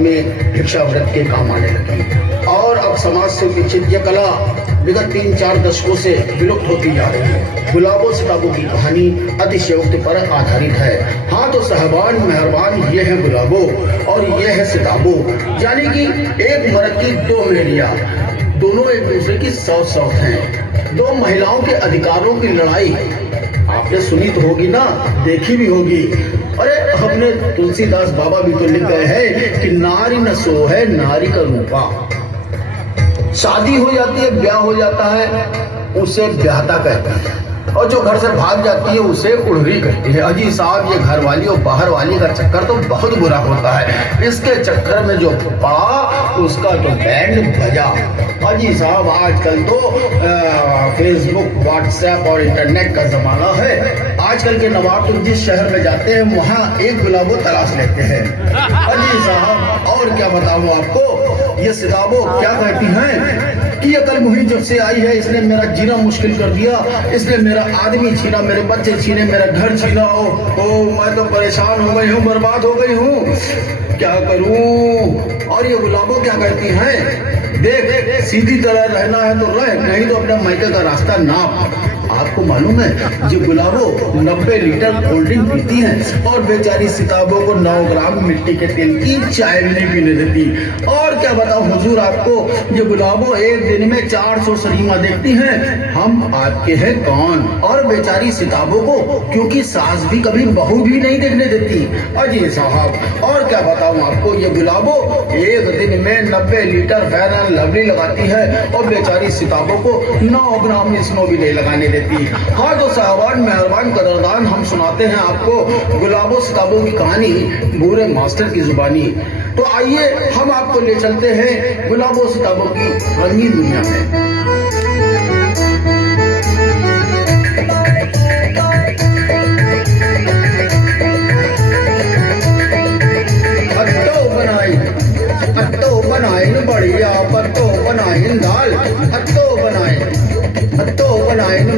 में भिक्षावृत्ति के काम आने लगी और अब समाज से विकसित यह कला विगत 3-4 दशकों से विलुप्त होती जा रही है। गुलाबो सिताबों की कहानी अतिशयोक्ति पर आधारित है। हाँ तो साहबान मेहरबान, ये है गुलाबो और ये है सिताबो, यानी कि एक मर्द की दो मेहरिया, दोनों एक दूसरे की सौत हैं। दो महिलाओं के अधिकारों की लड़ाई आपने सुनी तो होगी ना, देखी भी होगी। अरे हमने तुलसीदास बाबा भी तो लिख गए हैं कि नारी न सो है नारी का रूपा। शादी हो जाती है, ब्याह हो जाता है, उसे ब्याहता कहते हैं, और जो घर से भाग जाती है उसे उड़री कहती है। अजी साहब, ये घर वाली और बाहर वाली का चक्कर तो बहुत बुरा होता है। इसके चक्कर में जो पड़ा उसका तो बैंड बजा। अजी साहब, आजकल तो फेसबुक, व्हाट्सएप और इंटरनेट का जमाना है। आजकल के नवाब तो जिस शहर में जाते हैं वहाँ एक गुलाबो तलाश लेते हैं। अजी साहब, और क्या बताऊँ आपको, ये सिताबो क्या कहती हैं कि ये कल मुही जब से आई है इसने मेरा जीना मुश्किल कर दिया, इसने मेरा आदमी छीना, मेरे बच्चे छीने, मेरा घर छीना। ओ मैं तो परेशान हो गई हूँ, बर्बाद हो गई हूँ, क्या करूँ। और ये गुलाबो क्या कहती हैं, देख सीधी तरह रहना है तो रह, नहीं तो अपने मायके का रास्ता नाप। आपको मालूम है जो गुलाबो 90 लीटर कोल्ड ड्रिंक पीती हैं और बेचारी सिताबों को 9 ग्राम मिट्टी के तेल की चाय भी नहीं पीने देती। और क्या बताऊं हुजूर आपको, ये गुलाबो एक दिन में 400 सलीमा देखती हैं। हम आपके हैं कौन। और बेचारी सिताबों को क्योंकि सास भी कभी बहू भी नहीं देखने देती। अजी साहब, और क्या बताऊं आपको, ये गुलाबो एक दिन में 90 लीटर फेयर एंड लवली लगाती है और बेचारी सिताबों को 9 ग्राम स्नो भी नहीं लगाने देती। हाँ तो साहबान मेहरबान कदरदान, हम सुनाते हैं आपको गुलाबो सिताबों की कहानी बूढ़े मास्टर की जुबानी। तो आइए हम आपको ले चलते हैं गुलाबो सिताबों की रंगीन दुनिया में। अत्तो बनाए बढ़िया, पत्तो बनाए दाल, अत्तो बनाए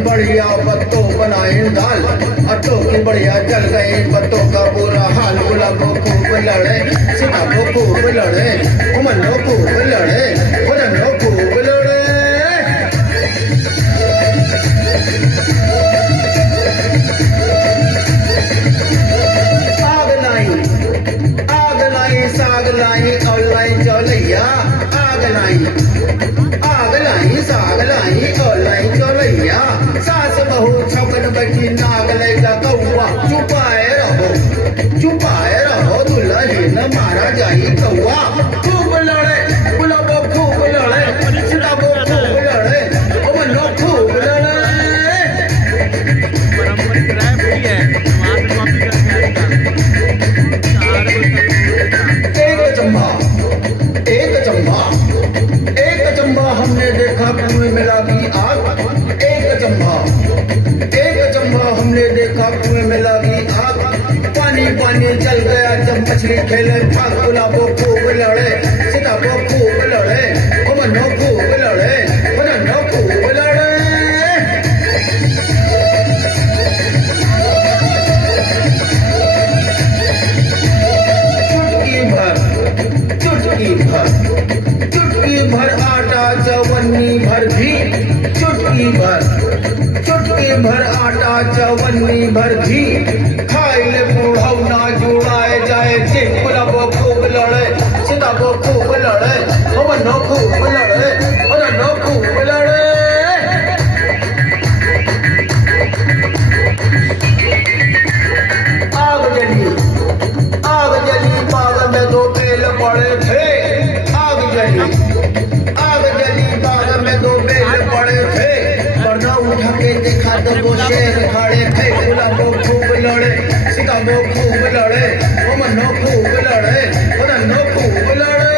बढ़िया, पत्तो बनाए दाल, अत्तो की बढ़िया चल गए, पत्तों का बुरा हाल। गुलाबो खूब लड़े, सिताबो खूब लड़े, उमनो खूब लड़े, उमनो खूब लड़े। साग लाई ऑनलाइन चौलैया, आग लाई साग लाई ऑनलाइन चौलैया। सास बहू छपन बैठी नाग लैका कौआ, चुपाए रहो दुल्हन मारा जाई कौआ। खूब लड़े गुलाबो खूब लड़े, सिताबो खूब लड़े, उमनो खूब लड़े। एक चंबा हमने देखा कुएं में लागी आग, एक चंबा हमने देखा कुएं में लागी आग। पानी पानी चल गया जब मछली खेले भाग। गुलाबो खूब लड़े, सिताबो खूब लड़े, उमनो खूब लड़े, उमनो खूब लड़े। चुटकी भर आटा चवन्नी भर घी, चुटकी भर आटा चवन्नी भर घी। खाई ले बूढ़ौना जुड़ाए जाए जी। गुलाबो खूब लड़े, सिताबो खूब लड़े, उमनो खूब लड़े, उमनो खूब लड़े। आग जली बाग में 2 बेल पड़े थे। आग जली बाग में 2 बेल पड़े थे। पर्दा उठा के देखा तो 2 शेर खड़े थे। गुलाबो खूब लड़े, सिताबो खूब लड़े, उमनो खूब लड़े, उमनो खूब लड़े।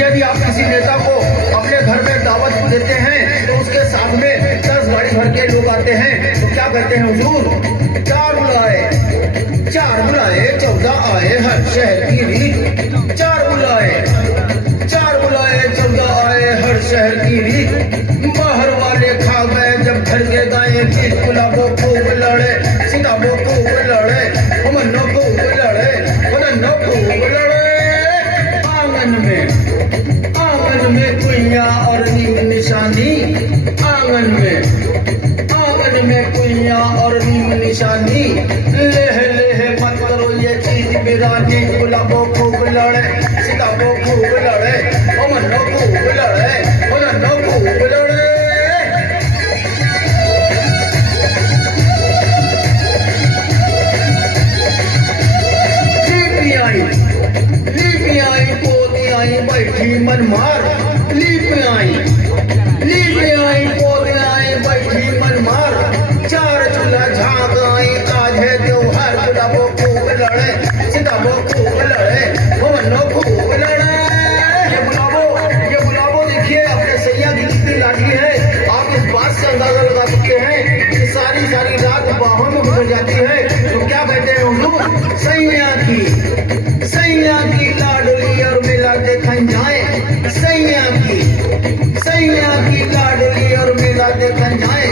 यदि आप किसी नेता को अपने घर में दावत देते हैं तो उसके साथ में 10 गाड़ी भर के लोग आते हैं तो क्या करते हैं हुजूर, 4 बुलाए 14 आए हर शहर की रीत। 4 बुलाए 14 आए हर शहर की रीत। बाहर वाले खा गए जब घर के गाये गीत। गुलाबो खूब लड़े, सिताबो खूब लड़े, उमनो खूब लड़े, दीवाने गुलाबो खूब लड़े सिताबो खूब लड़े ओ मन्नो खूब लड़े ओ नन्नो खूब लड़े लीपियाई पोतियाई बैठी मन मार लीपियाई पोतियाई बैठी मन मार चार चूल्हा झांक आई आज है त्योहार गुलाबो खूब लड़े सिताबो खूब लड़े मन्नो खूब लड़े ये गुलाबो देखिए अपने सैया की कितनी लाडली है। आप इस बात से अंदाजा लगा सकते हैं कि सारी रात बाहों में गुजर जाती है। तो क्या कहते हैं हम लोग सैया की लाडली और मेला देखन जाए सैया की लाडली और मेला देखन जाए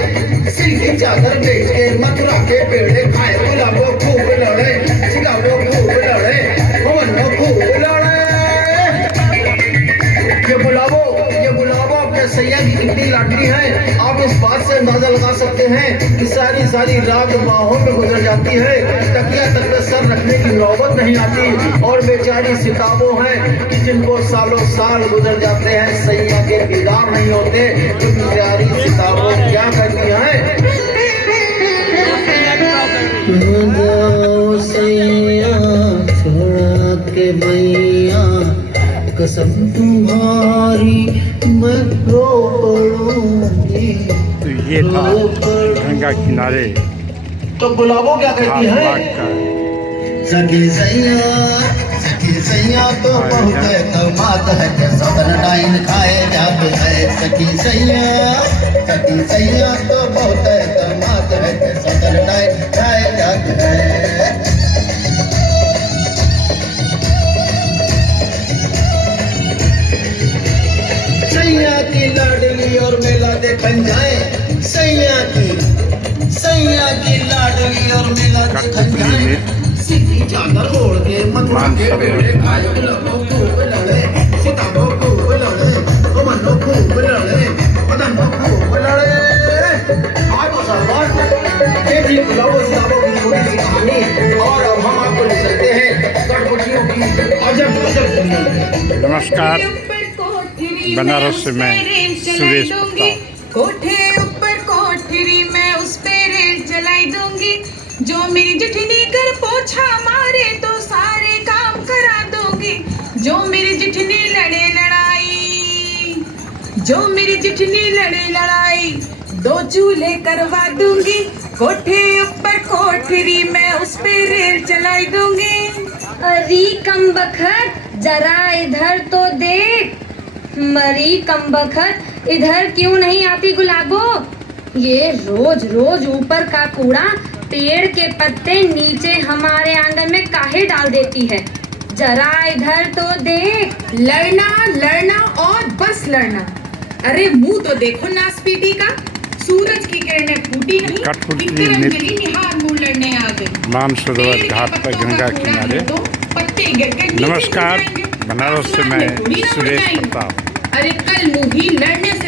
सिल्की चादर बेच के मथुरा के पेड़े खाए गुलाबो खूब लड़े सिताबो खूब लड़े मन्नो खूब लड़े। ये बुलावो अपने सैया की कितनी लाडली है। आप इस बात से अंदाजा लगा सकते हैं कि सारी रात बाहों में गुजर जाती है। तकिया तक पे सर रखने की नौबत नहीं आती और बेचारी सिताबों हैं कि जिनको सालों साल गुजर जाते हैं सैया के दीदार नहीं होते। तो बेचारी सिताबों क्या करती हैं सैया छोड़ा के भैया कसम तुम्हारी मैं रो पड़ूंगी। तो ये था गंगा किनारे तो गुलाबो क्या कहती है सखी सैया तो बहुत है कमात है के सदन डाइन खाए जात है सखी सैया तो बहुत है कमात है के सदन डाइन खाए जात है। सैया की लाडली और मेला देखन जाए सैया की लाडली और मेला देखन जाए सिद्धि चादर ओढ़ के मथुरा के पेड़े खाए गुलाबो खूब लड़े सिताबो खूब लड़े ओ मन्नो खूब लड़े मदनो खूब लड़े। आज तो सरदार ये थी गुलाबो सिताबो की छोटी सी कहानी और अब हम आपको ले चलते हैं कठपुतलियों की अजब दुनिया। नमस्कार, बनारस से मैं सुरेश कोठे ऊपर कोठरी मैं उस पे रेल चलाई दूंगी। जो मेरी जिठनी कर पोछा मारे तो सारे काम करा दूंगी। जो मेरी जिठनी लड़े लड़ाई दो चूल्हे करवा दूंगी। कोठे ऊपर कोठरी मैं उस पे रेल चलाई दूंगी। अरे कमबख्त जरा इधर तो देख। मरी कमबख्त इधर क्यों नहीं आती गुलाबो। ये रोज ऊपर का कूड़ा पेड़ के पत्ते नीचे हमारे आंगन में काहे डाल देती है। जरा इधर तो देख। लड़ना और बस लड़ना। अरे मुंह तो देखो नासपीटी का। सूरज की किरणें फूटी नहीं कठपुतली निहार मुंह लड़ने आ गई। मानसरोवर घाट पर गंगा किनारे। पत्ते गिर नमस्कार, बनारस से मैं सुरेश प्रताप। अरे कल मुंह ही लड़ने से